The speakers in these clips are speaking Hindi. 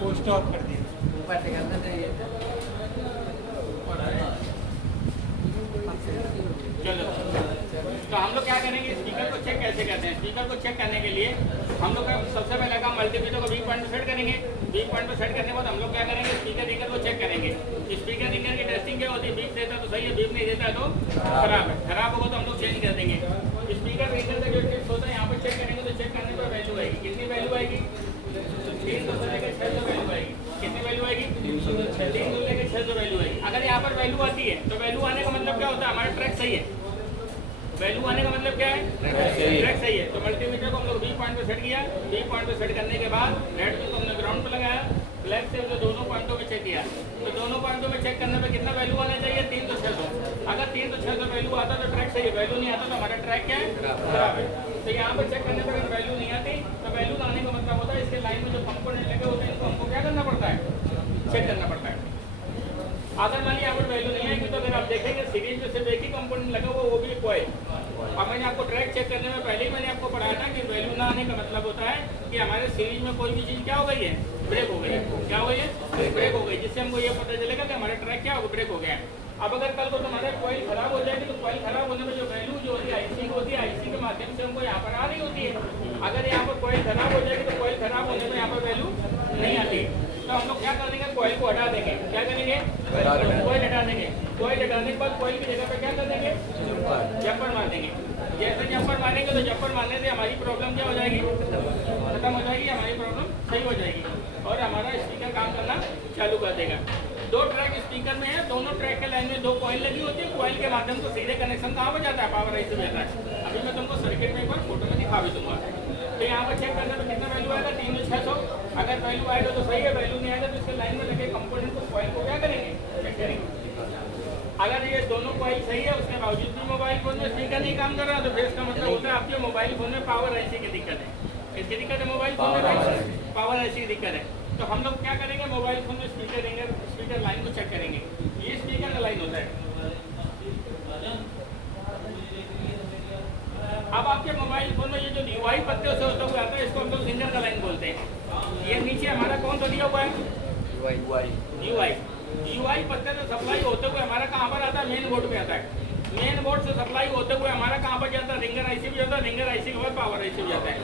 वो स्टॉप कर दिया। चलो, तो हम लोग क्या करेंगे, स्पीकर को चेक कैसे करते हैं। स्पीकर को चेक करने के लिए हम लोग का सबसे पहले काम मल्टीमीटर को वी पॉइंट पे सेट करेंगे। वी पॉइंट पे सेट करने के बाद हम लोग क्या करेंगे, स्पीकर रिंगर को चेक करेंगे। स्पीकर रिंगर की टेस्टिंग क्या होती है, बीप देता है तो सही है, बीप नहीं देता है तो खराब है। खराब होगा तो हम लोग चेंज कर देंगे। स्पीकर रिंगर का जो टिप्स होता है यहाँ पर चेक करेंगे तो चेक करने पर वैल्यू आएगी। कितनी वैल्यू आएगी, 300 से लेकर 600 वैल्यू आएगी। कितनी वैल्यू आएगी, 300 से लेकर 600 वैल्यू आएगी। अगर यहाँ पर वैल्यू आती है तो वैल्यू आने का मतलब क्या होता है, हमारा ट्रैक सही है। वैल्यू आने का मतलब क्या है, ट्रैक सही है। तो मल्टीमीटर को हम लोग वी पॉइंट पे सेट किया। वी पॉइंट पे सेट करने के बाद रेड पिन को हमने ग्राउंड पे लगाया। ब्लैक से हमने दोनों पॉइंटों में चेक किया। तो दोनों पॉइंटों में चेक करने पे कितना वैल्यू आना चाहिए, 3 तो 600। अगर 3 तो 600 वैल्यू आता तो ट्रैक सही है, वैल्यू नहीं आता तो हमारा ट्रैक क्या है, खराब है। तो यहाँ पर चेक करने पर अगर वैल्यू नहीं आती तो वैल्यू आने का मतलब होता है इसके लाइन में जो कंपोनेंट लगे होते हैं इनको हमको क्या करना पड़ता है, चेक करना पड़ता है। अगर मान लीजिए यहाँ पर वैल्यू नहीं आएगी तो अगर आप देखेंगे सीरीज में सिर्फ एक ही कंपोनेंट लगा हुआ, वो भी कॉइल। और मैंने आपको ट्रैक चेक करने में पहले ही मैंने आपको पढ़ाया था कि वैल्यू ना आने का मतलब होता है कि हमारे सीरीज में कोई भी चीज़ क्या हो गई है, ब्रेक हो गई है। क्या हो गई है, ब्रेक हो गई, जिससे हमको ये पता चलेगा कि हमारा ट्रैक क्या होगा, ब्रेक हो गया है। अब अगर कल को हमारा कॉइल खराब हो जाएगी तो कॉइल खराब होने में जो वैल्यू जो होती है आईसी की होती है, आईसी के माध्यम से हमको यहाँ पर आ रही होती है। अगर यहाँ पर कॉइल खराब हो जाएगी तो कॉइल खराब होने में यहाँ पर वैल्यू नहीं आती। तो हम लोग क्या करेंगे, कॉइल को हटा देंगे। क्या करेंगे, कॉइल हटा देंगे। कॉइल हटाने के बाद कॉइल की जगह पे क्या कर देंगे, जंपर मार देंगे। जैसे जंपर मारेंगे तो जंपर मारने से हमारी प्रॉब्लम क्या हो जाएगी, खत्म हो जाएगी, हमारी प्रॉब्लम सही हो जाएगी और हमारा स्पीकर काम करना चालू कर देगा। 2 ट्रैक स्पीकर में है, दोनों ट्रैक के लाइन में 2 कॉइल लगी होती है। कॉइल के माध्यम से सीधे कनेक्शन कहाँ पर जाता है, पावर आईसी में जाता है। अभी मैं तुमको सर्किट में एक बार फोटो में दिखा भी दूंगा। तो यहाँ पर चेक करने पर कितना वैल्यू आएगा, 3 तो 600। अगर वैल्यू आएगा तो सही है, वैल्यू नहीं आएगा तो इसके लाइन में लगे कंपोनेंट को कॉइल को क्या करेंगे, चेक करेंगे। अगर ये दोनों कॉइल सही है उसके बावजूद भी मोबाइल फोन में स्पीकर नहीं काम कर रहा तो फिर इसका मतलब होता है आपके मोबाइल फोन में पावर आईसी की दिक्कत है। इसकी दिक्कत है, मोबाइल फोन में पावर आईसी की दिक्कत है। तो हम लोग क्या करेंगे, मोबाइल फोन में स्पीकर लाइन को चेक करेंगे। ये स्पीकर का लाइन होता है। अब आपके मोबाइल फोन में ये जो यूआई पत्ते से होता हुआ आता है इसको हम लोग रिंगर का लाइन बोलते हैं। ये नीचे हमारा कौन सा दिया हुआ है, यूआई पत्ते से सप्लाई होते हुए हमारा कहाँ पर आता है, मेन बोर्ड पे आता है। मेन बोर्ड से सप्लाई होते हुए हमारा कहाँ पर जाता है, रिंगर आईसी भी जाता है। रिंगर आईसी के बाद पावर आईसी भी जाता है।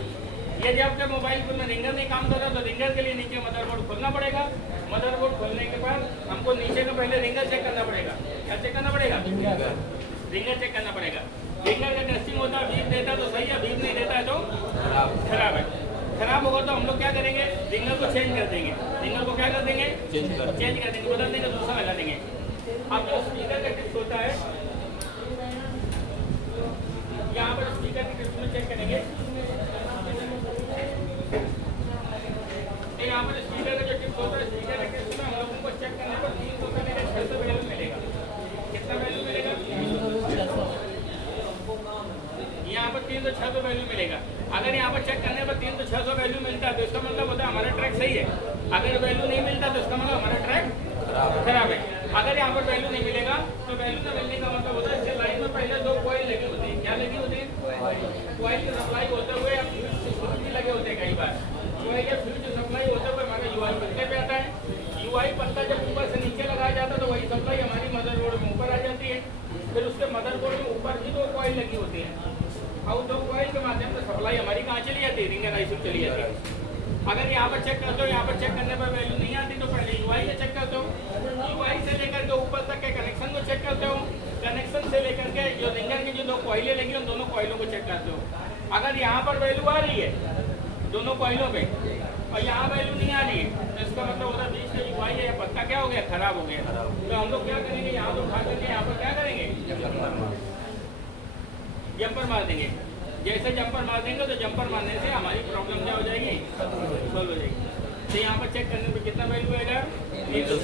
ये जब आपके मोबाइल फोन में रिंगर नहीं काम कर रहा तो रिंगर के लिए नीचे मदरबोर्ड खोलना पड़ेगा। मदरबोर्ड खोलने के बाद हमको नीचे का पहले रिंगर चेक करना पड़ेगा। क्या चेक करना पड़ेगा, रिंगर चेक करना पड़ेगा। रिंगर का टेस्टिंग होता है, बीप देता है तो सही है, बीप नहीं देता है तो खराब है। खराब होगा तो हम लोग क्या करेंगे, रिंगर को चेंज कर देंगे। रिंगर को क्या कर देंगे, चेंज कर देंगे, बदल देंगे, दूसरा लगा देंगे। अब जो स्पीकर का टिप्स होता है, यहाँ पर स्पीकर की टिप्स में चेक करेंगे। यहाँ पर स्पीकर का जो टिप्स होता है, स्पीकर के टिप्स में हम लोगों को चेक करने पर 300 से लेकर 600 वैल्यू मिलेगा। कितना वैल्यू मिलेगा, यहाँ पर 3 तो 600 वैल्यू मिलेगा। अगर यहाँ पर चेक करने पर 3 तो 600 वैल्यू मिलता है तो इसका मतलब होता है हमारा ट्रैक सही है। अगर वैल्यू नहीं मिलता तो इसका मतलब हमारा ट्रैक खराब है। अगर यहाँ पर वैल्यू नहीं मिलेगा तो वैल्यू न मिलने का मतलब होता है इसके लाइन में पहले 2 कॉइल लगे होते हैं। क्या लगे होते हैं, कॉइल की सप्लाई होते हुए फ्यूज भी लगे होते हैं। कई बार कॉइल या फ्यूज सप्लाई होते हुए हमारा यूआई पत्ते पे आता है। यूआई पत्ता जब ऊपर से नीचे लगाया जाता है तो वही सप्लाई हमारी मदरबोर्ड में ऊपर आ जाती है। फिर उसके मदरबोर्ड में ऊपर भी 2 कॉइल लगी होती है और 2 कॉइल के माध्यम से सप्लाई हमारी कहाँ चली जाती है, रिंगर आईसी चली जाती है। अगर यहाँ पर चेक करते हो, यहाँ पर चेक करने पर वैल्यू नहीं आती तो पहले यूआई से चेक करते हो। यूआई से लेकर के ऊपर तक के कनेक्शन को चेक करते हो। कनेक्शन से लेकर के जो रिंगर की जो 2 कॉइलें लगी उन दोनों कॉइलों को चेक करते हो। अगर यहाँ पर वैल्यू आ रही है दोनों कॉइलों पे और यहाँ वैल्यू नहीं आ रही है तो इसका मतलब होता है बीच में यूआई है या पत्ता क्या हो गया, खराब हो गया। तो हम लोग क्या करेंगे, यहाँ तो उठा करके यहाँ पर क्या करेंगे, जंपर मार देंगे। जैसे जंपर मार देंगे तो जंपर मारने से हमारी प्रॉब्लम क्या हो जाएगी, सॉल्व हो जाएगी। तो यहाँ पर चेक करने पर कितना वैल्यू आएगा, 300।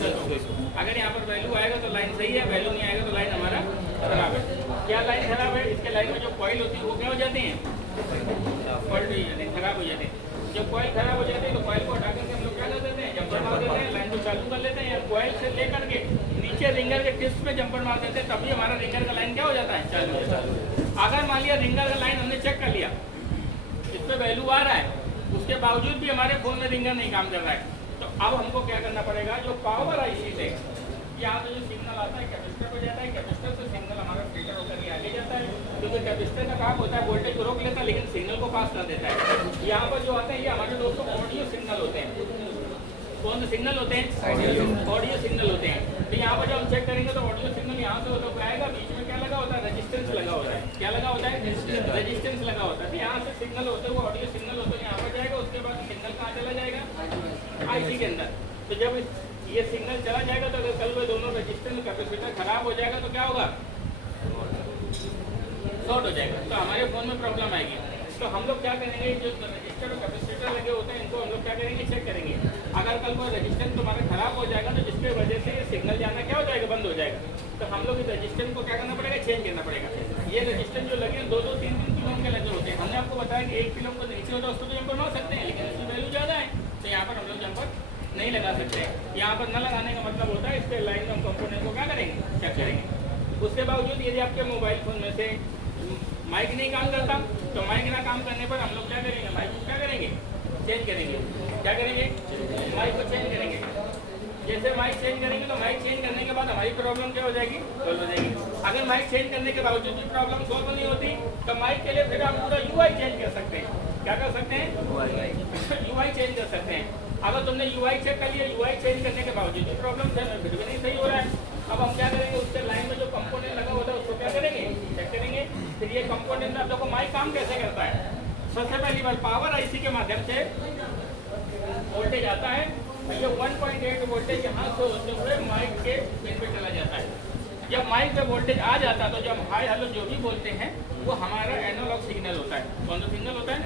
अगर यहाँ पर वैल्यू आएगा तो लाइन सही है, वैल्यू नहीं आएगा तो लाइन हमारा खराब है। क्या लाइन खराब है, इसके लाइन में जो कॉइल होती है वो क्या हो जाती है, फॉल्ट हो जाती है, खराब हो जाती है। जब कॉइल खराब हो जाती है तो कॉइल को हटा करके हम लोग क्या कर देते हैं, जंपर मार देते हैं, लाइन को चालू कर लेते हैं या कॉइल से लेकर के नीचे रिंगर के टिप्स में जंपर मार देते हैं, तभी हमारा रिंगर का लाइन क्या हो जाता है, चालू हो जाता है। अगर मान लिया रिंगर का लाइन हमने चेक कर लिया, इस पर वैल्यू आ रहा है, उसके बावजूद भी हमारे फोन में रिंगर नहीं काम कर रहा है तो अब हमको क्या करना पड़ेगा, जो पावर आईसी से यहाँ से जो सिग्नल आता है कैपेसिटर पे जाता है, कैपेसिटर से सिग्नल हमारा फिल्टर होकर के आगे जाता है, क्योंकि कैपेसिटर का काम होता है वोल्टेज को रोक लेता है लेकिन सिग्नल को पास कर देता है। यहाँ पर जो आते हैं ये हमारे दोस्तों ऑडियो सिग्नल होते हैं। कौन से सिग्नल होते हैं? ऑडियो सिग्नल होते हैं। तो यहाँ पर जब हम चेक करेंगे तो ऑडियो सिग्नल यहाँ से होकर आएगा, बीच में क्या लगा होता है? रेजिस्टेंस लगा होता है। क्या लगा होता है? रेजिस्टेंस लगा होता है। तो यहाँ से सिग्नल होते हुए ऑडियो सिग्नल होते हुए यहाँ पर जाएगा, उसके बाद सिग्नल कहाँ चला जाएगा? आईसी के अंदर। तो जब ये सिग्नल चला जाएगा तो अगर कल वो दोनों रेजिस्टेंस कैपेसिटर खराब हो जाएगा तो क्या होगा? शॉर्ट हो जाएगा, तो हमारे फोन में प्रॉब्लम आएगी। तो हम लोग क्या करेंगे, जो रजिस्टर और कैपेसिटर लगे होते हैं इनको हम लोग क्या करेंगे, चेक करेंगे। अगर कल कोई रजिस्टेंस तुम्हारा खराब हो जाएगा तो जिसकी वजह से ये सिग्नल जाना क्या हो जाएगा, बंद हो जाएगा। तो हम लोग इस रजिस्टेंस को क्या करना पड़ेगा, चेंज करना पड़ेगा। ये रजिस्टेंस जो लगे 2-2, 3-3 किलो के लगे होते हैं। हमने आपको बताया कि 1 किलो को नीचे होता है उसको तो जंपर लगा सकते हैं, लेकिन इसकी वैल्यू ज़्यादा है तो यहाँ पर हम लोग जंपर नहीं लगा सकते। यहाँ पर न लगाने का मतलब होता है इसके लाइन में कंपोनेंट को क्या करेंगे, चेक करेंगे। उसके बावजूद यदि आपके मोबाइल फ़ोन में से माइक नहीं काम करता तो माइक ना काम करने पर हम लोग क्या करेंगे, माइक को क्या करेंगे, चेंज करेंगे। क्या करेंगे, माइक को चेंज करेंगे। जैसे माइक चेंज करेंगे तो माइक चेंज करने के बाद हमारी प्रॉब्लम क्या हो जाएगी, सॉल्व हो जाएगी। अगर माइक चेंज करने के बावजूद भी प्रॉब्लम सॉल्व नहीं होती तो माइक के लिए फिर हम पूरा यूआई चेंज कर सकते हैं। क्या कर सकते हैं, यूआई चेंज कर सकते हैं। अगर तुमने यूआई चेक कर लिया, यूआई चेंज करने के बावजूद भी प्रॉब्लम फिर भी नहीं सही हो रहा है, अब हम क्या करेंगे, उससे लाइन में जो कंपोनेंट लगा होता है उसको क्या करेंगे, चेक करेंगे। फिर ये कंपोनेंट में आप देखो माइक काम कैसे करता है। सबसे पहली बार पावर आईसी के माध्यम से वोल्टेज आता है, ये 1.8 वोल्टेज यहाँ से होते हुए माइक के पिन पे चला जाता है। जब माइक पे वोल्टेज आ जाता है तो जब हाई हेलो जो भी बोलते हैं वो हमारा एनालॉग सिग्नल होता है। कौन सा सिग्नल होता है,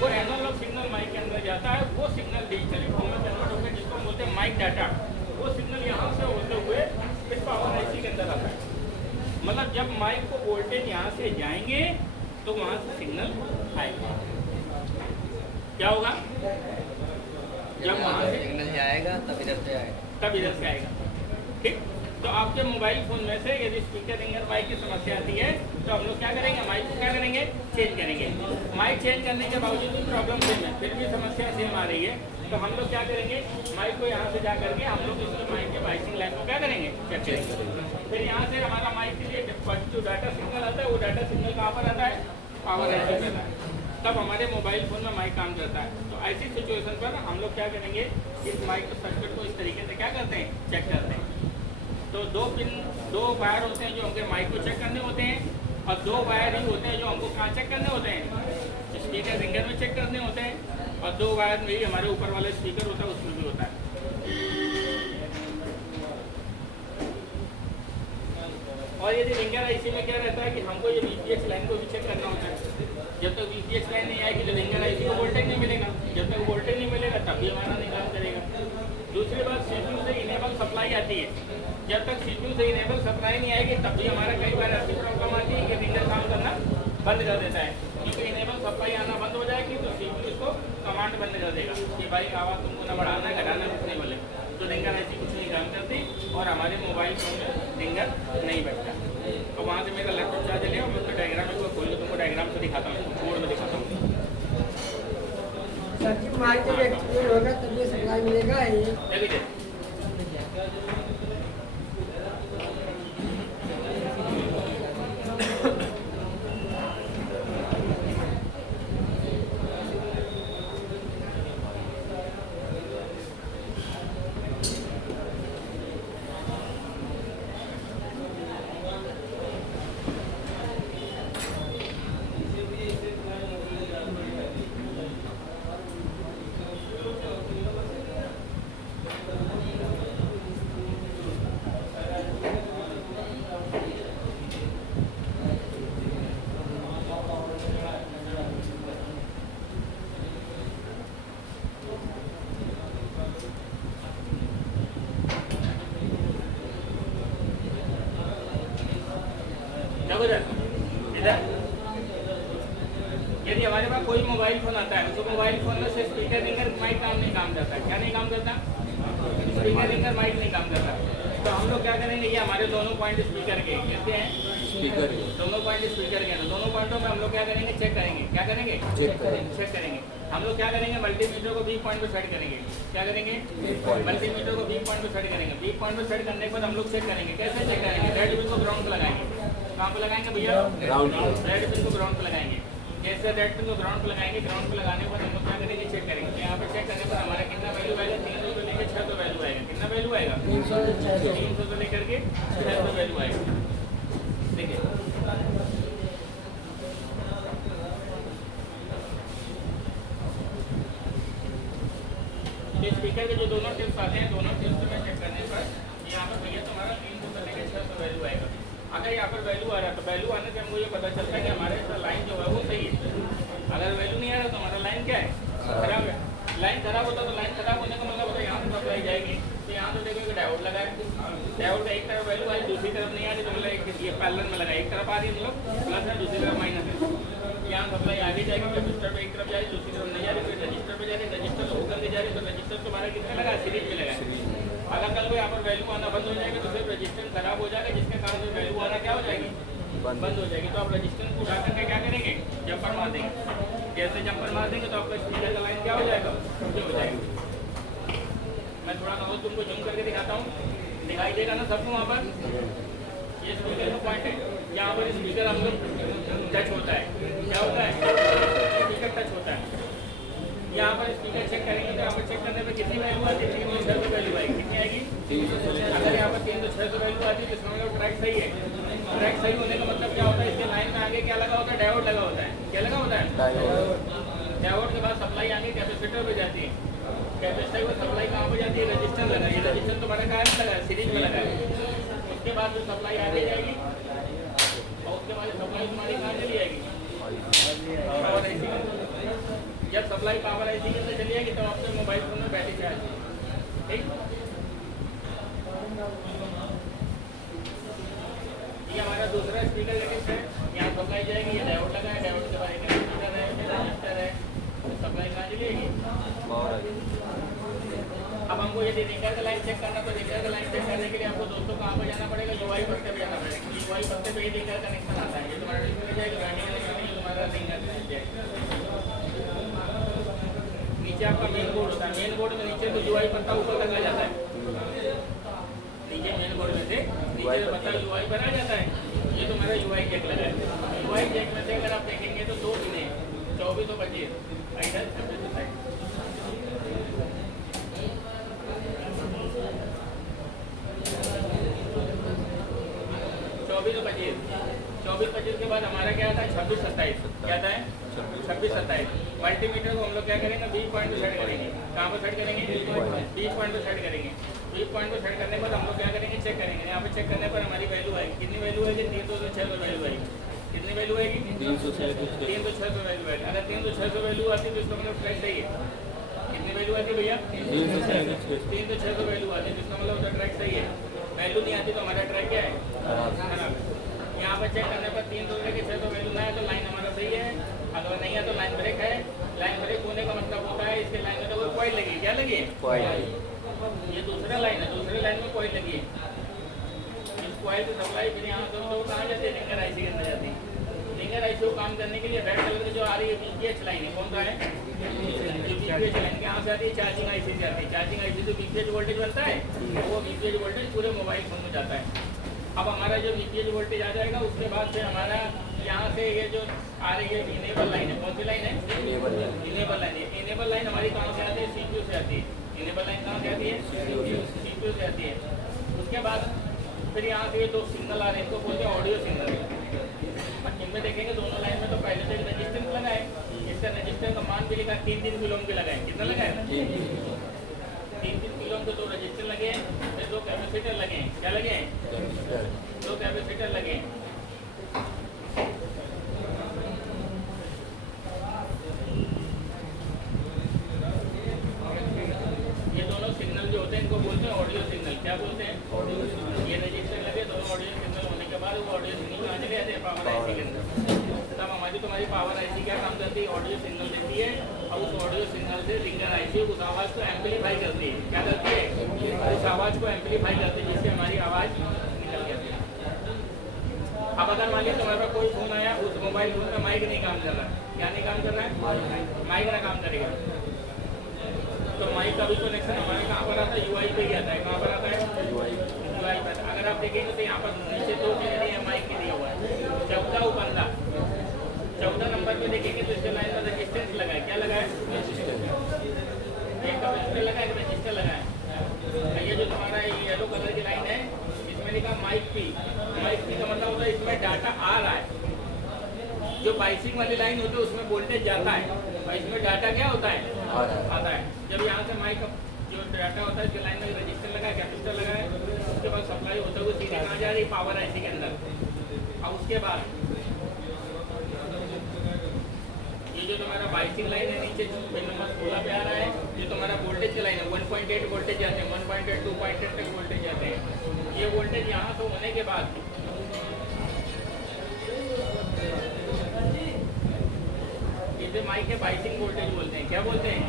वो एनालॉग सिग्नल माइक के अंदर जाता है। वो सिग्नल डिजिटली फॉर्म में कन्वर्ट होकर जिसको हम बोलते हैं माइक डाटा, वो सिग्नल यहाँ से होते हुए फिर पावर आईसी के अंदर आता है। मतलब जब माइक को वोल्टेज यहाँ से जाएंगे तो वहाँ से सिग्नल आएगा। क्या होगा, जब वहाँ से सिग्नल जाएगा तब इधर से आएगा, तब इधर से आएगा। ठीक, तो आपके मोबाइल फ़ोन में से यदि स्पीकर रिंगर माइक की समस्या आती है तो हम लोग क्या करेंगे, माइक को क्या करेंगे, चेंज करेंगे। माइक चेंज करने के बावजूद भी प्रॉब्लम सेम है, फिर भी समस्या सेम आ रही है तो हम लोग क्या करेंगे, माइक को यहाँ से जा करके हम लोग इसके माइक के वाइसिंग लाइन को क्या करेंगे, चेक करेंगे। फिर यहाँ से हमारा माइक के लिए जो डाटा सिग्नल आता है वो डाटा सिग्नल कहाँ पर आता है, पावर आईसी पे आता है। तब हमारे मोबाइल फ़ोन में माइक काम करता है। तो ऐसी सिचुएशन पर हम लोग क्या करेंगे, इस माइक के सर्किट को इस तरीके से क्या करते हैं, चेक करते हैं। तो 2 वायर होते हैं जो हमके माइक को चेक करने होते हैं और 2 वायर ही होते हैं जो हमको कहाँ चेक करने होते हैं, स्पीकर रिंगर में चेक करने होते हैं। और 2 वायर में ही हमारे ऊपर वाला स्पीकर होता है उसमें भी होता है। और यदि रिंगर आईसी में क्या रहता है कि हमको ये वीपीएक्स लाइन को भी चेक करना होता है। जब तक वीपीएक्स लाइन नहीं आएगी तो रिंगर आईसी को वोल्टेज नहीं मिलेगा, जब तक वोल्टेज नहीं मिलेगा तब भी हमारा नहीं काम करेगा। दूसरी बात, सीपीयू से इनेबल सप्लाई आती है, जब तक सीपीयू से इनेबल सप्लाई नहीं आएगी तब भी हमारा कई बार ऐसी प्रॉब्लम आती है कि रिंगर काम करना बंद कर देता है। क्योंकि इनेबल सप्लाई आना बंद हो जाएगी तो सीपीयू इसको कमांड बंद कर देगा कि भाई आवाज़ तुमको ना बढ़ाना है, घटाना कुछ नहीं बोले, तो रिंगर ऐसी कुछ नहीं काम करती और हमारे मोबाइल फ़ोन में रिंगर नहीं बैठता। तो वहाँ से मेरा लैपटॉप चार्ज लिया और मैं उसका डायग्राम में खोल के तुमको डायग्राम से दिखाता हूँ, बोर्ड में दिखाता हूँ। सर्किट माइक जब एक्टिवेट होगा तब ये सप्लाई मिलेगा। ये चलिए इधर यदि हमारे पास कोई मोबाइल फ़ोन आता है तो मोबाइल फ़ोन में से स्पीकर रिंगर माइक काम नहीं काम करता। क्या नहीं काम करता, स्पीकर रिंगर माइक नहीं काम करता। तो हम लोग क्या करेंगे, ये हमारे दोनों पॉइंट स्पीकर के कहते हैं, स्पीकर दोनों पॉइंट स्पीकर के, तो दोनों पॉइंटों में हम लोग क्या करेंगे, चेक करेंगे। क्या करेंगे, चेक करेंगे। हम लोग क्या करेंगे, मल्टीमीटर को बी पॉइंट पे सेट करेंगे। क्या करेंगे, मल्टीमीटर को बी पॉइंट पे सेट करेंगे। बी पॉइंट पे सेट करने के बाद हम लोग चेक करेंगे। कैसे चेक करेंगे, रेड पिन को ग्राउंड पे लगाएंगे। कहाँ पे लगाएंगे भैया, रेड पिन को ग्राउंड पे लगाएंगे। जैसे रेड पिन को ग्राउंड पे लगाएंगे, ग्राउंड पे लगाने के बाद हम लोग क्या करेंगे, चेक करेंगे। यहाँ पे चेक करने पर हमारा कितना वैल्यू आएगा, 300 से लेकर 600 वैल्यू आएगा। कितना वैल्यू आएगा, 300 से लेकर के 600 वैल्यू आएगा। देखिए स्पीकर के जो दोनों टिप्स आते हैं, दोनों टिप्स में चेक करने पर यहाँ पर भैया तुम्हारा 300 से लेकर 600 वैल्यू आएगा। अगर यहाँ पर वैल्यू आ रहा है तो वैल्यू आने से हमको ये पता चलता है कि हमारे लाइन जो है वो सही है। अगर वैल्यू नहीं आ रहा तो हमारा लाइन क्या है, खराब है। लाइन खराब होता तो लाइन खराब होने का मतलब होता है यहाँ से सप्लाई जाएगी। तो यहाँ तो देखो कि डायोड लगा है, डायोड का एक तरफ वैल्यू आई, दूसरी तरफ नहीं आ रही, तो मतलब ये पैरेलल में लगा, एक तरफ आ रही है मतलब प्लस है, दूसरी तरफ माइनस है। यहाँ सप्लाई आगे जाएगी, रजिस्टर पे एक तरफ जा रही, दूसरी तरफ नहीं जा रही, फिर रजिस्टर पे जा रही, रजिस्टर को होकर के जा रही, तो रजिस्टर तुम्हारा कितने लगा, सीरीज में लगा। अगर कल को यहाँ पर वैल्यू आना बंद हो जाएगा तो फिर रजिस्टर खराब हो जाएगा, जिसके कारण से वैल्यू आना क्या हो जाएगी, बंद हो जाएगी। तो आप रजिस्टर को उठा करके क्या करेंगे, जंपर मार देंगे। जैसे जंपर मार देंगे तो आपका स्पीकर का लाइन क्या हो जाएगा, हो जाएगा। मैं थोड़ा सा तुमको जूम करके दिखाता हूँ, दिखाई देगा ना सबको। वहाँ पर ये स्पीकर का पॉइंट है, यहाँ पर स्पीकर हम लोग टच होता है। क्या होता है, स्पीकर टच होता है। यहाँ पर स्पीकर चेक करेंगे तो यहाँ पर चेक करने पर कितनी वैल्यू आती है, 300 वैल्यू आएगी। कितनी आएगी, 300। अगर यहाँ पर 300 वैल्यू आती है तो इसका मतलब ट्रैक सही है। ट्रैक सही होने का मतलब क्या होता है, इसके लाइन में आगे क्या लगा होता है, डायोड लगा होता है। क्या लगा होता है, डायोड के बाद सप्लाई आगे कैपेसिटर पे जाती है। कैपेसिटर को सप्लाई कहाँ पे जाती है, रजिस्टर लगा है। रजिस्टर तुम्हारा कहाँ में लगा है, सीरीज में लगा है। उसके बाद जो सप्लाई आगे जाएगी और उसके बाद सप्लाई तुम्हारी कहाँ चली जाएगी, पावर आईसी में। जब सप्लाई पावर आईसी के अंदर चली जाएगी तो आपके मोबाइल फोन में बैटरी चार्ज, ठीक। ये हमारा दूसरा स्पीकर लेटेस्ट है। यहाँ सप्लाई जाएगी, ये डायोड लगा है, डायोड के बाद एक रजिस्टर है, रजिस्टर है, सप्लाई कहाँ चली जाएगी। अब हमको ये रिंगर का लाइन चेक करना, तो रिंगर का लाइन चेक करने के लिए आपको दोस्तों कहाँ पर जाना पड़ेगा, यूआई पत्ते पे जाना पड़ेगा। यूआई पत्ते पे ही रिंगर कनेक्शन आता है। ये तुम्हारा डिस्प्ले जाएगा, बैटरी कनेक्शन, ये तुम्हारा रिंगर कनेक्शन जाएगा। नीचे आपका मेन बोर्ड होता है, मेन बोर्ड में नीचे तो यूआई पत्ता ऊपर तक आ जाता है। नीचे मेन बोर्ड में से नीचे पत्ता यूआई पर आ जाता है। ये तुम्हारा यूआई जैक लगा है। यूआई जैक में से अगर आप देखेंगे तो 2 पिन है, 24 और 25 इधर 24-25 के बाद हमारा क्या आता है, 26-27। क्या आता है, 26-27। मल्टीमीटर को हम लोग क्या करेंगे, बी पॉइंट पे सेट करेंगे। कहाँ पर सेट करेंगे, बी पॉइंट पे सेट करेंगे। बी पॉइंट पे सेट करने के बाद हम लोग क्या करेंगे, चेक करेंगे। यहाँ पे चेक करने पर हमारी वैल्यू आएगी। कितनी वैल्यू आएगी, 300 से 600 वैल्यू आएगी। कितनी वैल्यू आएगी, 300 से 600 वैल्यू आएगी। अगर 300 600 वैल्यू आती है तो इसका मतलब ट्रैक सही है। कितनी वैल्यू आती है भैया, 300 600 वैल्यू आती है, जिसका मतलब उसका ट्रैक सही है। वैल्यू नहीं आती तो हमारा ट्रैक क्या है, खराब। यहाँ पर चेक करने पर 300 से 600 वैल्यू ना है तो लाइन हमारा सही है। अगर नहीं है तो लाइन ब्रेक है। लाइन ब्रेक होने का मतलब होता है इसके लाइन में तो कोई कॉइल लगी। क्या लगी है, ये दूसरा लाइन है, दूसरे लाइन में कॉइल लगी है। इस कॉइल की सप्लाई फिर यहाँ से तो कहाँ जाती है, रिंगर आईसी के अंदर जाती है। रिंगर आईसी को काम करने के लिए रेड कलर की जो आ रही है बीपीएच लाइन है, कौन सा है, बीपीएच लाइन। यहाँ से आती है चार्जिंग आईसी से आती है। चार्जिंग आईसी से बीपीएच वोल्टेज बनता है, वो बीपीएच वोल्टेज पूरे मोबाइल फोन में जाता है। अब हमारा जो बीपीएच वोल्टेज आ जाएगा उसके बाद से हमारा यहाँ से ये जो आ रही है इनेबल लाइन है, कौन सी लाइन है, इनेबल लाइन है। इनेबल लाइन हमारी कहाँ से आती है, सीपीयू से आती है। इनेबल लाइन कहाँ से आती है, सीपीयू से आती है। उसके बाद फिर यहाँ से ये 2 सिग्नल आ रहे हैं, इनको बोलते हैं ऑडियो सिग्नल। इनमें देखेंगे दोनों लाइन में तो पहले से रजिस्टेंस लगा है। इसका रजिस्टेंस का मान भी लिखा 3-3 किलो के लगा है। कितना लगा है, 3-3 किलो के 2 रजिस्टर लगे हैं, फिर 2 कैपेसिटर लगे हैं। क्या लगे हैं, 2 कैपेसिटर लगे हैं। ये दोनों सिग्नल जो होते हैं इनको बोलते हैं ऑडियो सिग्नल। क्या बोलते हैं, ऑडियो सिग्नल। ये रजिस्टर लगे, दोनों ऑडियो सिग्नल होने के बाद वो ऑडियो सिग्नल कहाँ चले जाते हैं, पावर आईसी के अंदर। तब हमारी तुम्हारी पावर आईसी क्या काम करती है, ऑडियो सिग्नल देती है और उस ऑडियो सिग्नल से रिंगर आईसी उस आवाज़ को एम्पलीफाई करती है। क्या करती है, उस आवाज़ को एम्पलीफाई करती है, जिससे हमारी आवाज़ निकल जाती है। अब अगर मान लीजिए तुम्हारे पास कोई फोन आया, उस मोबाइल फोन में माइक नहीं काम कर रहा, क्या नहीं काम कर रहा है? माइक ना काम करेगा तो माइक का भी कनेक्शन हमारे कहाँ पर आता है? यूआई पे ही आता है। कहाँ पर आता है? यूआई पर। अगर आप देखेंगे तो यहाँ पर नीचे 2 चीज़ें दिए हैं, माइक के दिया हुआ है 14 और 15। 14 नंबर पे देखेंगे तो इसके लाइन में रजिस्टेंस लगा है। क्या लगा है? एक कैपेसिटर लगा है, एक रजिस्टर लगा है। ये जो तुम्हारा येलो कलर की लाइन है, इसमें लिखा माइक पी। माइक पी का मतलब होता है इसमें डाटा आ रहा है। जो बाइसिंग वाली लाइन होती है उसमें वोल्टेज जाता है और इसमें डाटा क्या होता है? आता है। जब यहाँ से माइक जो डाटा होता है इसके लाइन में रजिस्टर लगा है, कैपेसिटर लगा है, उसके बाद सप्लाई होता है वो सीधे कहाँ जा रही है? पावर आईसी के अंदर। और उसके बाद ये जो तुम्हारा बाइसिंग लाइन है नीचे पिन नंबर 16 पे आ रहा है, ये तुम्हारा वोल्टेज की लाइन है। 1.8 वोल्टेज जाते हैं, 1.8 2.8 तक वोल्टेज जाते हैं। ये वोल्टेज यहाँ से होने के बाद इसे माइक के बाइसिंग वोल्टेज बोलते हैं। क्या बोलते हैं?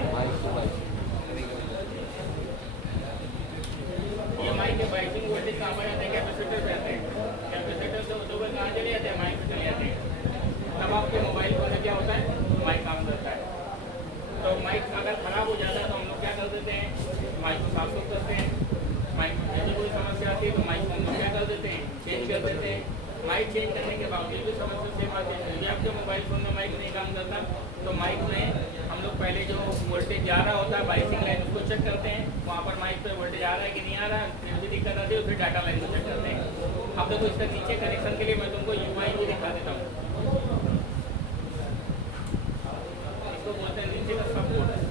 ये माइक के बाइसिंग वोल्टेज कहाँ पर आते हैं? कैपेसिटर पे आते हैं। कैपेसिटर से होते हुए कहाँ चले जाते हैं? माइक पे चले जाते हैं। तब आपके मोबाइल फोन में क्या होता है? माइक काम करता है। तो माइक अगर खराब हो जाता है तो हम लोग क्या कर देते हैं? माइक को साफ सुथ करते हैं। माइक में यदि कोई समस्या आती है तो माइक को हम लोग क्या कर देते हैं? चेंज कर देते हैं। माइक चेंज करने के बावजूद भी समस्या सेम आती है। यदि आपके मोबाइल फोन में माइक नहीं काम करता तो माइक में हम लोग पहले जो वोल्टेज जा रहा होता है बाइसिंग लाइन उसको चेक करते हैं, वहाँ पर माइक पे वोल्टेज आ रहा है कि नहीं आ रहा है। फिर भी दिक्कत आती है तो फिर डाटा लाइन को चेक करते हैं। अब देखो इसका नीचे कनेक्शन के लिए मैं तुमको यूआई भी दिखा देता हूँ। इसको बोलते हैं नीचे का सपोर्ट।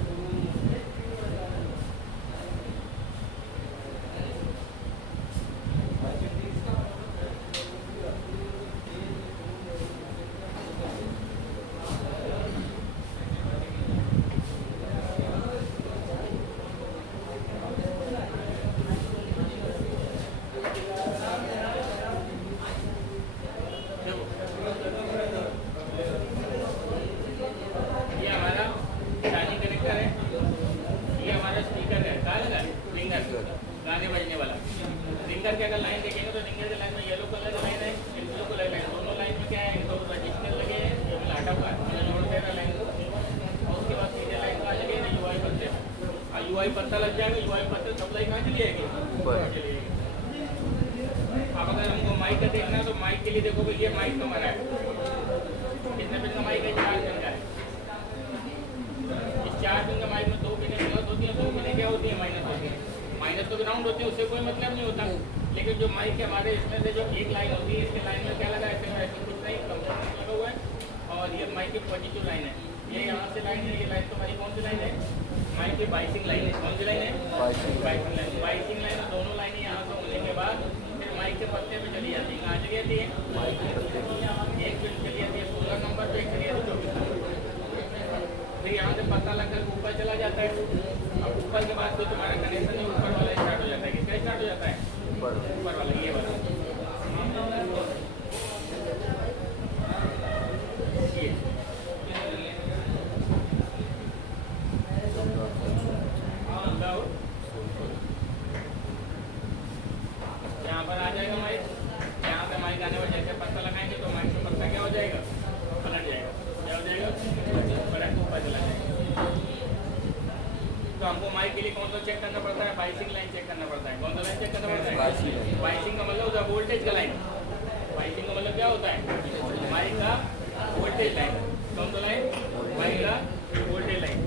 गाने बजने वाला रिंगर के अगर लाइन देखेंगे तो रिंगर के लाइन में येलो कलर लाइन है, ब्लू कलर लाइन, दोनों लाइन में क्या है? तो रजिस्टर लगे हैं, ये लाटा हुआ है, जोड़ दे रहा लाइन को। और उसके बाद सीधे लाइन कहाँ चलिए ना? यूआई पत्ते। और यूआई पत्ता लग जाएगा, यूआई पत्ते सप्लाई कहाँ चली जाएगी? अब अगर हमको माइक का देखना है तो माइक के लिए देखो भाई ये माइक हमारा है, कितने पिन का माइक है? 4 पिन का है। इस 4 पिन का माइक में 2 पिनें प्लस होती हैं, 2 पिनें क्या होती हैं? माइनस होती हैं। माइनस तो ग्राउंड होती है, उससे कोई मतलब नहीं होता। लेकिन जो माइक है हमारे इसमें से जो एक लाइन होती है, इसके लाइन में क्या लगा है? ऐसे कुछ नहीं, कंपोनेंट लगा हुआ है। और ये माइक की पॉजिटिव लाइन है, ये यहाँ से लाइन है। ये लाइन तुम्हारी कौन सी लाइन है? माइक की बाइसिंग लाइन है। कौन सी लाइन है? Biasing line. बाइसिंग लाइन और दोनों लाइनें यहाँ से होने के बाद फिर माइक के पत्ते में चली जाती है। कहाँ चली जाती है? एक पिन चली जाती है 16 नंबर पे, एक चली जाती है 24 नंबर। फिर यहाँ से पत्ता लगकर ऊपर चला जाता है। अब ऊपर के बाद तो तुम्हारा कनेक्शन ही ऊपर वाला स्टार्ट हो जाता है। किसका स्टार्ट हो जाता है? ऊपर वाला, ये वाला। ये यहाँ पर आ जाएगा माइक। यहाँ पे माइक आने पर जैसे पत्ता लगाएंगे तो माइक से पत्ता क्या हो जाएगा? पलट जाएगा। क्या हो जाएगा? पलट ऊपर चला जाएगा। तो हमको माइक के लिए कौन सा चेक करना पड़ता है? बाइसिंग लाइन चेक करना पड़ता है। कौन सा लाइन चेक करना पड़ता है? बाइसिंग का मतलब होता है वोल्टेज का लाइन। बाइसिंग का मतलब क्या होता है? माइक का वोल्टेज लाइन। कौन सा लाइन? माइक का वोल्टेज लाइन।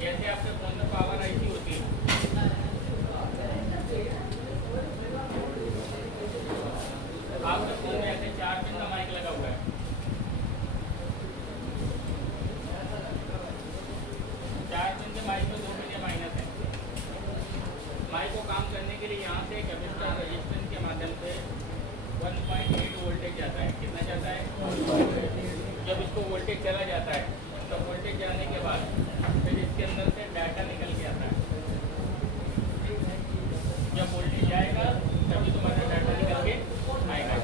जैसे आपके फोन में पावर आईसी होती है, आपके फोन में ऐसे 4 पिन का माइक लगा हुआ है। 4 पिन के माइक में 2 पिन माइनस है। माइक को काम करने के लिए यहाँ से कैपेसिटर रेजिस्टेंस के माध्यम से 1.8 वोल्टेज जाता है। कितना जाता है? जब इसको वोल्टेज चला जाता है तो वोल्टेज जाने के बाद फिर इसके अंदर से डाटा निकल के आता है। जब वोल्टेज जाएगा तभी तुम्हारा डाटा निकल के आएगा।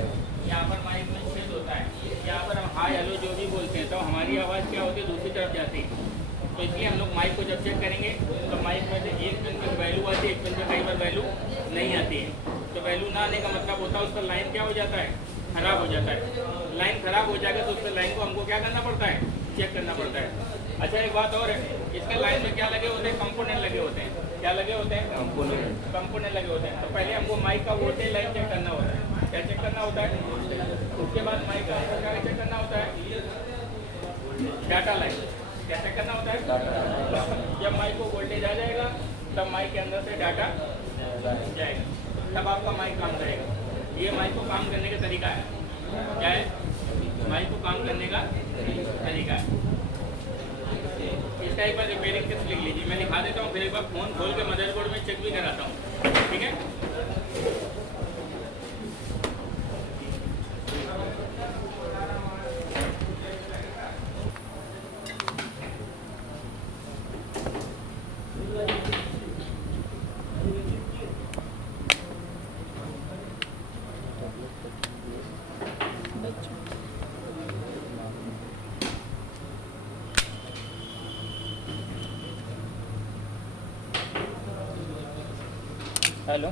यहाँ पर माइक में छेद होता है, यहाँ पर हम हाई हेलो जो भी बोलते हैं तो हमारी आवाज़ क्या होती है? दूसरी तरफ जाती है। तो इसलिए हम लोग माइक को जब चेक करेंगे तो माइक में से एक पिन पर वैल्यू आती है, एक पिन पर कई बार वैल्यू नहीं आती है। तो वैल्यू ना आने का मतलब होता है उस पर लाइन क्या हो जाता है, ख़राब हो जाता है। लाइन ख़राब हो जाएगा तो उस पर लाइन को हमको क्या करना पड़ता है, चेक करना पड़ता है। अच्छा एक बात और है, इसके लाइन में क्या लगे होते हैं, कंपोनेंट लगे होते हैं। क्या लगे होते हैं, कंपोनेंट लगे होते हैं। तो पहले हमको माइक का वोल्टेज लाइन चेक करना होता है। क्या चेक करना होता है? उसके बाद माइक का क्या चेक करना होता है, डाटा लाइन। क्या चेक करना होता है? जब माइक को वोल्टेज आ जाएगा तब माइक के अंदर से डाटा जाएगा, तब आपका माइक काम करेगा। ये माइक को काम करने का तरीका है। क्या है? माइक को काम करने का तरीका है। इसका एक बार रिपेयरिंग टिप्स लिख लीजिए, मैं लिखा देता हूँ, फिर एक बार फ़ोन खोल के मदरबोर्ड में चेक भी कराता हूँ, ठीक है? हेलो,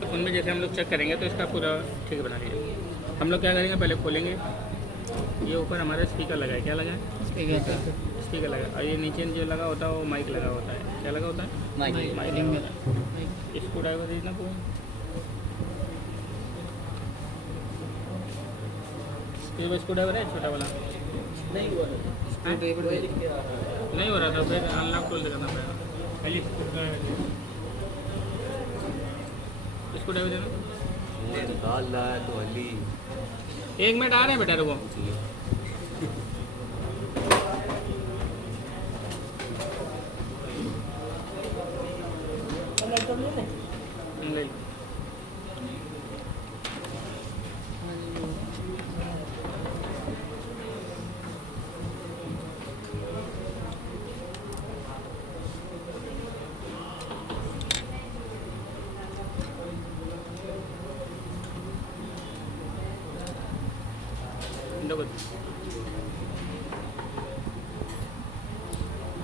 फ़ोन में जैसे हम लोग चेक करेंगे तो इसका पूरा ठीक बना लीजिए। हम लोग क्या करेंगे, पहले खोलेंगे। ये ऊपर हमारा स्पीकर लगा है। क्या लगा है? स्पीकर लगा। और ये नीचे जो लगा होता है वो माइक लगा होता है। क्या लगा होता है? माइक लगा होता है। इसको ड्राइवर देना कोई इसको ड्राइवर है छोटा वाला? नहीं हो रहा था, फिर अनलॉक खोल करना पड़ेगा। इसको ड्राइवर देना। निकाल रहा है तो हल्ली 1 मिनट आ रहे हैं बेटा, रुको। ले लो।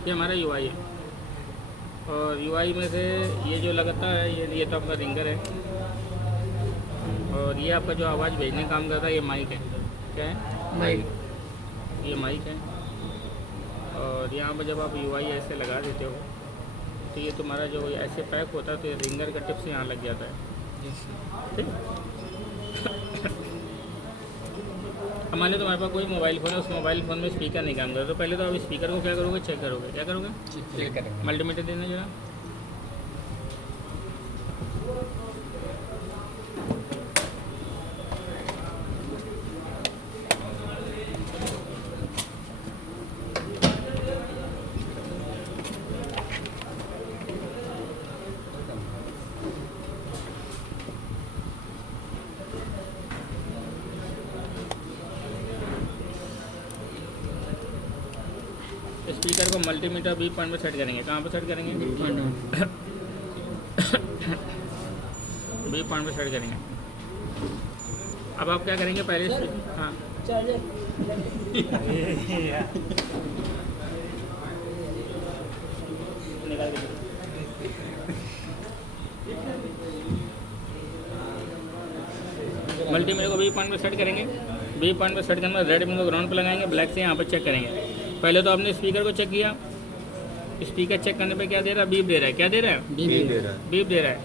ये हमारा UI है, और UI में से ये जो लगाता है ये तो आपका रिंगर है, और ये आपका जो आवाज़ भेजने का काम करता है ये माइक है। क्या है? माइक। ये माइक है, और यहाँ पर जब आप UI ऐसे लगा देते हो तो ये तुम्हारा जो ऐसे पैक होता है तो ये रिंगर का टिप्स यहाँ लग जाता है। ठीक है? अब मान लो तुम्हारे पास कोई मोबाइल फ़ोन है, उस मोबाइल फ़ोन में स्पीकर नहीं काम करता, तो पहले तो आप स्पीकर को क्या करोगे, चेक करोगे। क्या करोगे? चेक करोगे। मल्टीमीटर देना जरा। स्पीकर को मल्टीमीटर बी पॉइंट में सेट करेंगे। कहाँ पे सेट करेंगे? बी पॉइंट में सेट करेंगे। अब आप क्या करेंगे, पहले हाँ निकाल दीजिए। मल्टीमीटर को बी पॉइंट में सेट करेंगे। बी पॉइंट में सेट करने में रेड पिन को ग्राउंड पर लगाएंगे, ब्लैक से यहाँ पर चेक करेंगे। पहले तो आपने स्पीकर को चेक किया, स्पीकर चेक करने पे क्या दे रहा है? बीप दे रहा है। क्या दे रहा है? बीप दे रहा है। बीप दे रहा है।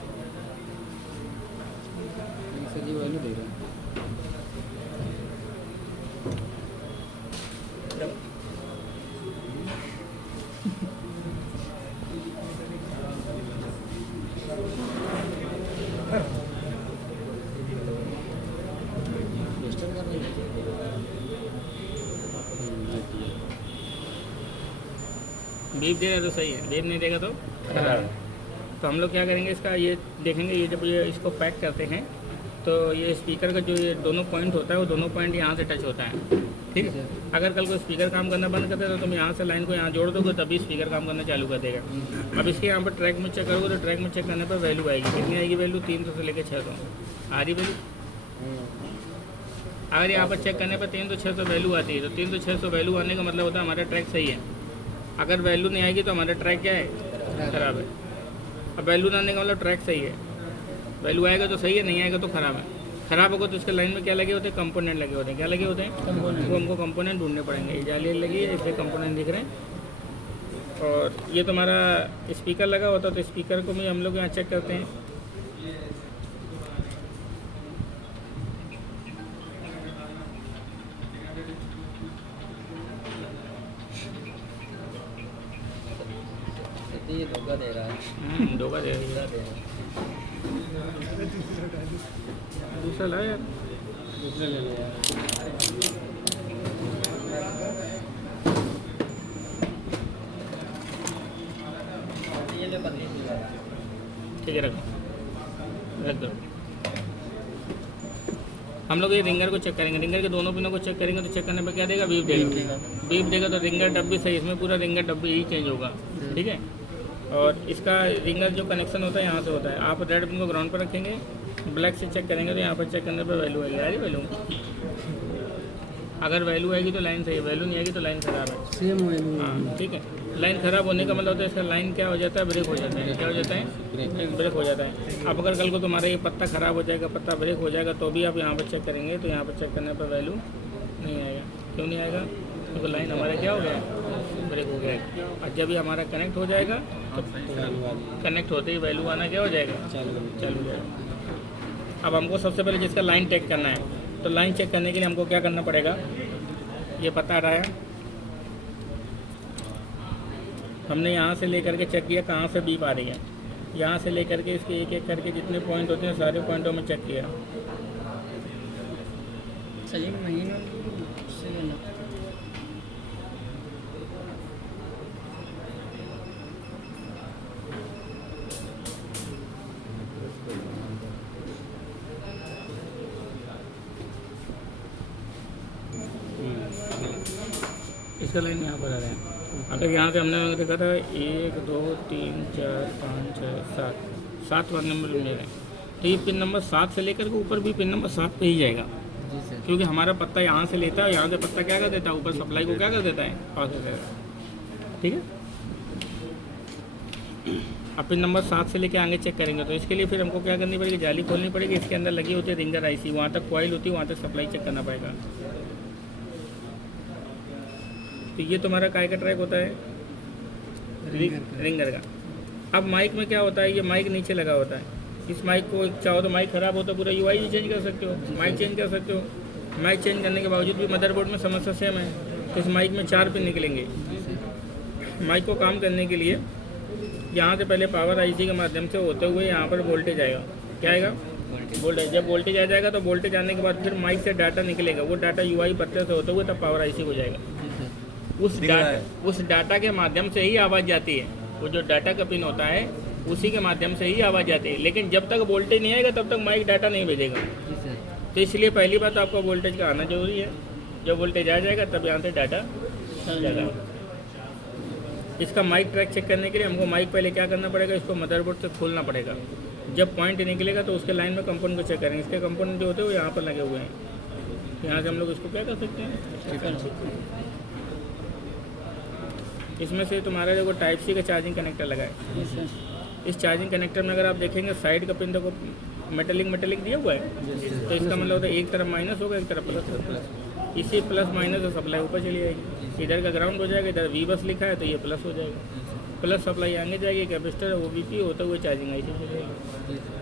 बीप दे रहा है तो सही है, बीप नहीं देगा तो खराब है। तो हम लोग क्या करेंगे, इसका ये देखेंगे, ये जब ये इसको पैक करते हैं तो ये स्पीकर का जो ये दोनों पॉइंट होता है वो दोनों पॉइंट यहाँ से टच होता है। ठीक है? अगर कल को स्पीकर काम करना बंद कर देगा तो तुम यहाँ से लाइन को यहाँ जोड़ दोगे तभी स्पीकर काम करना चालू कर देगा। अब इसके यहाँ पर ट्रैक में चेक करोगे तो ट्रैक में चेक करने पर वैल्यू आएगी। कितनी आएगी वैल्यू? 300 से लेकर 600 आ रही वैल्यू। अगर यहाँ पर चेक करने पर 300-600 वैल्यू आती है तो 300-600 वैल्यू आने का मतलब होता है हमारा ट्रैक सही है। अगर वैल्यू नहीं आएगी तो हमारा ट्रैक क्या है, ख़राब है। अब वैल्यू ना आने का मतलब ट्रैक सही है, वैल्यू आएगा तो सही है, नहीं आएगा तो ख़राब है। ख़राब होगा तो उसके लाइन में क्या लगे होते हैं, कंपोनेंट लगे होते हैं। क्या लगे होते हैं, वो हमको कंपोनेंट ढूंढने पड़ेंगे। ये जाली लगी है, इसमें कंपोनेंट दिख रहे हैं। और ये तुम्हारा स्पीकर लगा होता है तो स्पीकर को भी हम लोग यहाँ चेक करते हैं। ये धोखा दे रहा है। धोखा दे रही है। दूसरा ला यार, दूसरे ले लो यार। ये जो बदली ठीक है, रख दो। हम लोग ये रिंगर को चेक करेंगे, रिंगर के दोनों पिनों को चेक करेंगे तो चेक करने पर क्या देगा, बीप देगा। बीप देगा तो रिंगर डब भी सही, इसमें पूरा रिंगर डब भी ही चेंज होगा। ठीक है, और इसका रिंगर जो कनेक्शन होता है यहाँ से होता है। आप रेड पिन को ग्राउंड पर रखेंगे, ब्लैक से चेक करेंगे तो यहाँ पर चेक करने पर वैल्यू आएगी। आ रही वैल्यू, अगर वैल्यू आएगी तो लाइन सही है, वैल्यू नहीं आएगी तो लाइन ख़राब है। Same value. हाँ ठीक है, लाइन ख़राब होने का मतलब होता है इसका लाइन क्या हो जाता है, ब्रेक हो जाता है। क्या हो जाता है, ब्रेक हो जाता है। अब अगर कल को तुम्हारा ये पत्ता ख़राब हो जाएगा, पत्ता ब्रेक हो जाएगा तो भी आप यहाँ पर चेक करेंगे तो यहाँ पर चेक करने पर वैल्यू नहीं आएगा। क्यों नहीं आएगा, क्योंकि लाइन हमारा क्या हो गया, ब्रेक हो गया है। और जब ये हमारा कनेक्ट हो जाएगा तो कनेक्ट होते ही वैल्यू आना क्या हो जाएगा, चालू हो जाएगा। अब हमको सबसे पहले जिसका लाइन चेक करना है तो लाइन चेक करने के लिए हमको क्या करना पड़ेगा, ये पता रहा है हमने यहाँ से लेकर के चेक किया कहाँ से बीप आ रही है। यहाँ से लेकर के इसके एक एक करके जितने पॉइंट होते हैं सारे पॉइंटों में चेक किया। सही महीनों से लेना। इसका लाइन यहाँ पर आ रहा है। अगर यहाँ से हमने देखा था 1 2 3 4 5 6 7 वन नंबर मिल रहे हैं तो ये पिन नंबर 7 से लेकर के ऊपर भी पिन नंबर 7 पे ही जाएगा। जी सर। क्योंकि हमारा पत्ता यहाँ से लेता है, यहाँ से पत्ता क्या कर देता है, ऊपर सप्लाई को क्या कर देता है, पास कर देता है। ठीक है, अब पिन नंबर 7 से लेके आगे चेक करेंगे तो इसके लिए फिर हमको क्या करनी पड़ेगी, जाली खोलनी पड़ेगी। इसके अंदर लगी होती है रिंगर आईसी, वहाँ तक कॉइल होती है, वहाँ तक सप्लाई चेक करना पड़ेगा। तो ये तुम्हारा काय का ट्रैक होता है, रिंगर का। अब माइक में क्या होता है, ये माइक नीचे लगा होता है। इस माइक को चाहो तो माइक ख़राब हो तो पूरा यूआई भी चेंज कर सकते हो, माइक चेंज कर सकते हो। माइक चेंज करने के बावजूद भी मदरबोर्ड में समस्या सेम है। तो इस माइक में 4 पिन निकलेंगे। माइक को काम करने के लिए यहाँ से पहले पावर आईसी के माध्यम से होते हुए यहाँ पर वोल्टेज आएगा। क्या आएगा, वोल्टेज। जब वोल्टेज आ जाएगा तो वोल्टेज आने के बाद फिर माइक से डाटा निकलेगा। वो डाटा यूआई पत्ते से होते हुए तब पावर आईसी को जाएगा। उस डाटा के माध्यम से ही आवाज़ जाती है। वो जो डाटा का पिन होता है उसी के माध्यम से ही आवाज़ जाती है। लेकिन जब तक वोल्टेज नहीं आएगा तब तक माइक डाटा नहीं भेजेगा। तो इसलिए पहली बात आपका वोल्टेज का आना जरूरी है। जब वोल्टेज आ जाएगा तब यहाँ से डाटा जाएगा। इसका माइक ट्रैक चेक करने के लिए हमको माइक पहले क्या करना पड़ेगा, इसको मदरबोर्ड से खोलना पड़ेगा। जब पॉइंट निकलेगा तो उसके लाइन में कंपोनेंट को चेक करेंगे। इसके कंपोनेंट जो होते हैं वो यहाँ पर लगे हुए हैं। यहाँ से हम लोग इसको क्या कर सकते हैं, इसमें से तुम्हारा देखो टाइप सी का चार्जिंग कनेक्टर लगा है। इस चार्जिंग कनेक्टर में अगर आप देखेंगे साइड का पिन देखो मेटेलिक दिया हुआ है। तो इसका मतलब होता है एक तरफ माइनस होगा, एक तरफ प्लस। इसी प्लस माइनस से सप्लाई ऊपर चली जाएगी। इधर का ग्राउंड हो जाएगा, इधर वी बस लिखा है तो ये प्लस हो जाएगा। प्लस सप्लाई आगे जाएगी, कैपेसिटर वो वीपी होते हुए चार्जिंग आईसी हो जाएगी।